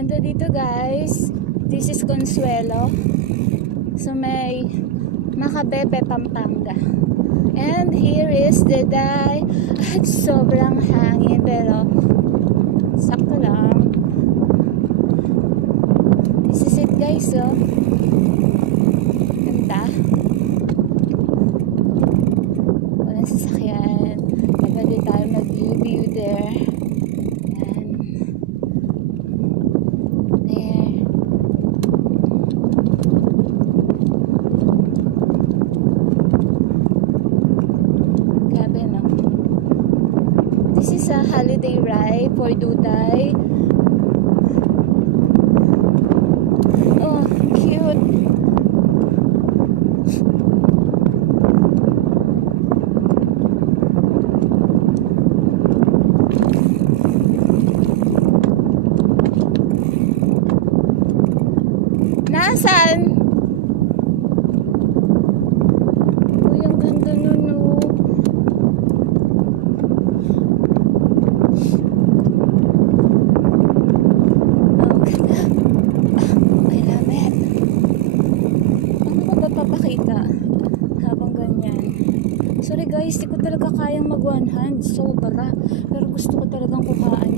Ganda dito guys. This is Consuelo. So may Macabebe, Pampanga. And here is Deday. At sobrang hangin pero sakto lang. This is it guys, oh. Ganda. Walang sasakyan. Pwede tayo mag-view there. Yan. There. Grabe, no? This is a holiday ride for Duday. Oh, cute. Nasaan? Uy, ang ganda nun, oh. Ang ganda. I love it. Ano ko ba papakita habang ganyan? Sorry guys, di ko talaga kayang mag one hand. Sobra. Pero gusto ko talagang kuhaan.